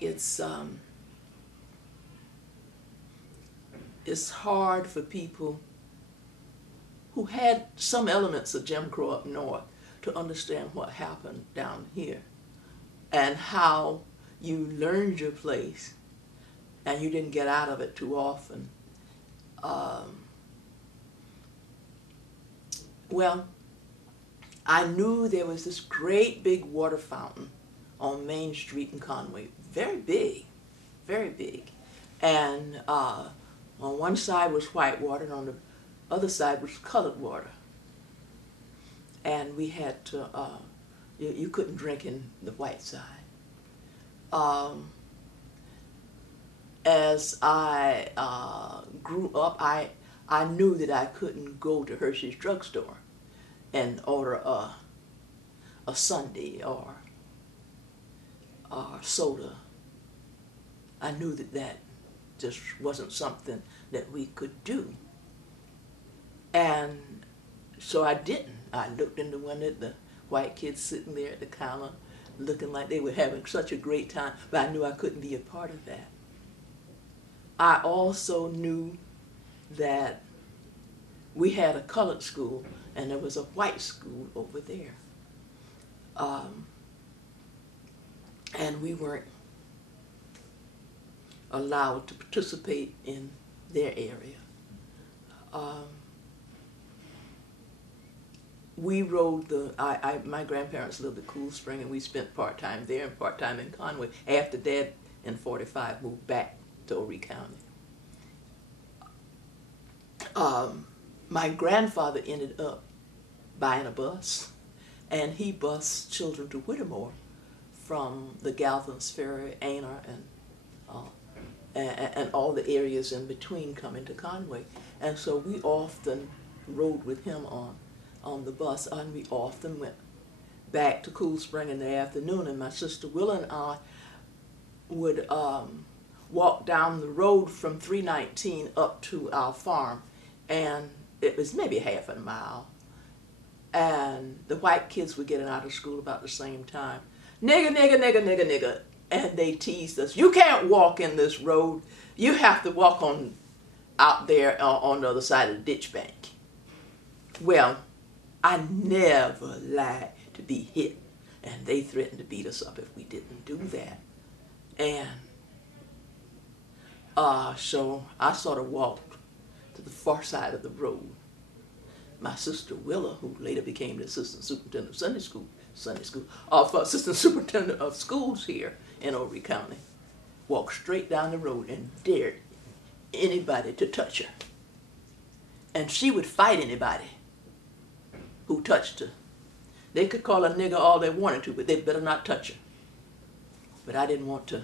it's hard for people who had some elements of Jim Crow up north to understand what happened down here and how you learned your place and you didn't get out of it too often. Well, I knew there was this great big water fountain on Main Street in Conway, very big, very big. And on one side was white water and on the other side was colored water. And we had to, you couldn't drink in the white side. As I grew up, I knew that I couldn't go to Hershey's drugstore and order a sundae or soda. I knew that that just wasn't something that we could do. And so I didn't. I looked in the window at the white kids sitting there at the counter looking like they were having such a great time, but I knew I couldn't be a part of that. I also knew that we had a colored school and there was a white school over there. And we weren't allowed to participate in their area. We rode my grandparents lived at Cool Spring and we spent part-time there and part-time in Conway after Dad in '45 moved back to Horry County. My grandfather ended up buying a bus and he bused children to Whittemore from the Galvin's Ferry, Anar, and all the areas in between coming to Conway. And so we often rode with him on the bus, and we often went back to Cool Spring in the afternoon, and my sister Willa and I would walk down the road from 319 up to our farm, and it was maybe half a mile. And the white kids were getting out of school about the same time. Nigger, nigger, nigger, nigger, nigger. And they teased us. You can't walk in this road. You have to walk on out there on the other side of the ditch bank. Well, I never lied to be hit. And they threatened to beat us up if we didn't do that. And so I sort of walked to the far side of the road. My sister Willa, who later became the assistant superintendent of assistant superintendent of schools here in Horry County, walked straight down the road and dared anybody to touch her. And she would fight anybody who touched her. They could call her nigger all they wanted to, but they'd better not touch her. But I didn't want to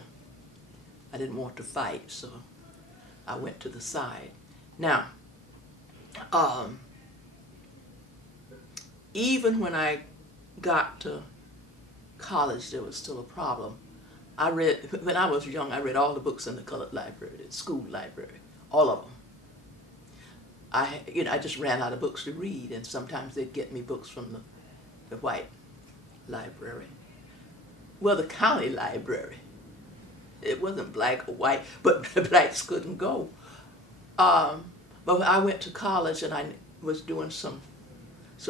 fight, so I went to the side. Now, even when I got to college, there was still a problem. When I was young, I read all the books in the colored library, the school library, all of them. I just ran out of books to read, and sometimes they'd get me books from the white library. Well, the county library, it wasn't black or white, but blacks couldn't go. But I went to college and I was doing some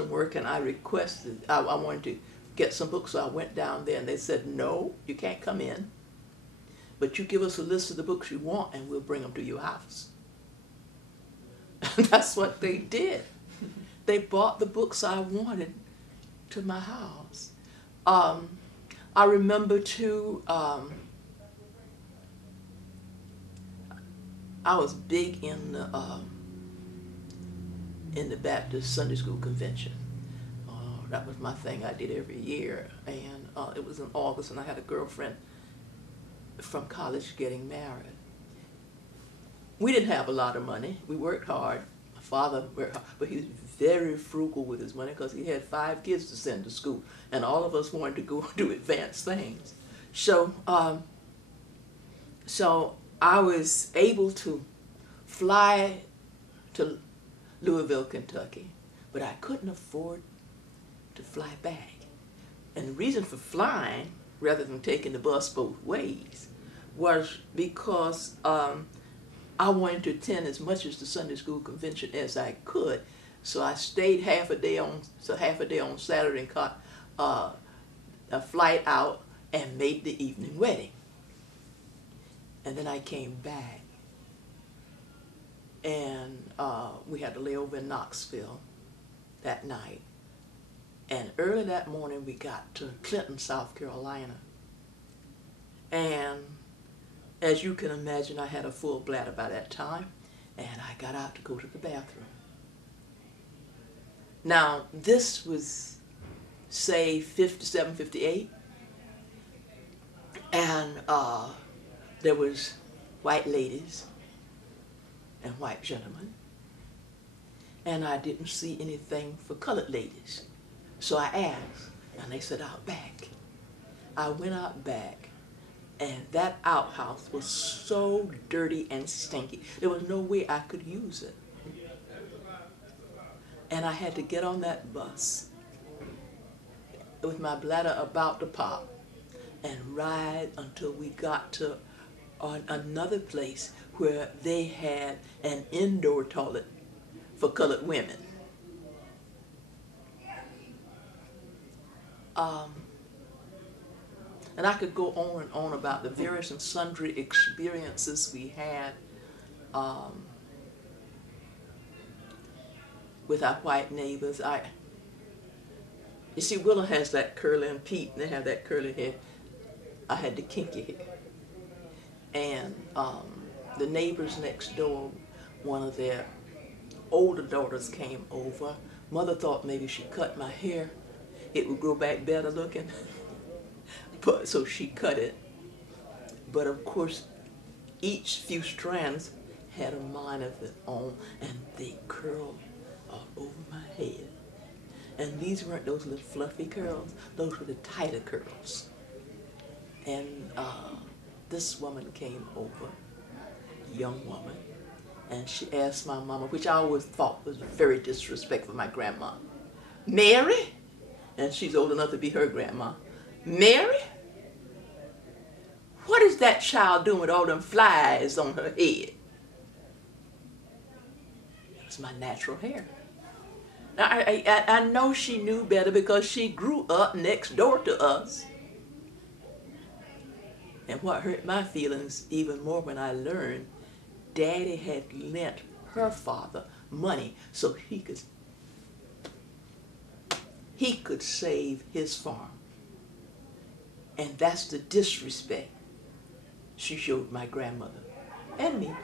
work, and I requested, I wanted to get some books, so I went down there and they said, no, you can't come in, but you give us a list of the books you want and we'll bring them to your house. And that's what they did. They bought the books I wanted to my house. I remember too, I was big in the Baptist Sunday School Convention. That was my thing I did every year, and it was in August, and I had a girlfriend from college getting married. We didn't have a lot of money. We worked hard. My father worked hard, but he was very frugal with his money because he had 5 kids to send to school, and all of us wanted to go do advanced things. So, so I was able to fly to Louisville, Kentucky, but I couldn't afford to fly back. And the reason for flying, rather than taking the bus both ways, was because I wanted to attend as much as the Sunday school convention as I could. So I stayed half a day on Saturday and caught a flight out and made the evening wedding. And then I came back, and we had to lay over in Knoxville that night. And early that morning we got to Clinton, South Carolina. And as you can imagine, I had a full bladder by that time, and I got out to go to the bathroom. Now, this was, say, 57, 58, and there was white ladies and white gentlemen, and I didn't see anything for colored ladies. So I asked, and they said, out back. I went out back, and that outhouse was so dirty and stinky. There was no way I could use it. And I had to get on that bus with my bladder about to pop and ride until we got to another place where they had an indoor toilet for colored women. And I could go on and on about the various and sundry experiences we had with our white neighbors. You see, Willow has that curly, and Pete, and they have that curly hair. I had the kinky hair. And the neighbors next door, one of their older daughters came over. Mother thought maybe she cut my hair, it would grow back better looking. But so she cut it. But of course, each few strands had a mind of their own, and they curled all over my head. And these weren't those little fluffy curls, those were the tighter curls. And this woman came over, young woman, and she asked my mama, which I always thought was very disrespectful of my grandma, Mary? And she's old enough to be her grandma. Mary? What is that child doing with all them flies on her head? It was my natural hair. Now, I know she knew better because she grew up next door to us. And what hurt my feelings even more when I learned Daddy had lent her father money so he could save his farm. And that's the disrespect she showed my grandmother and me.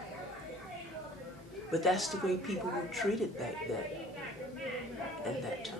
But that's the way people were treated back then, in that time.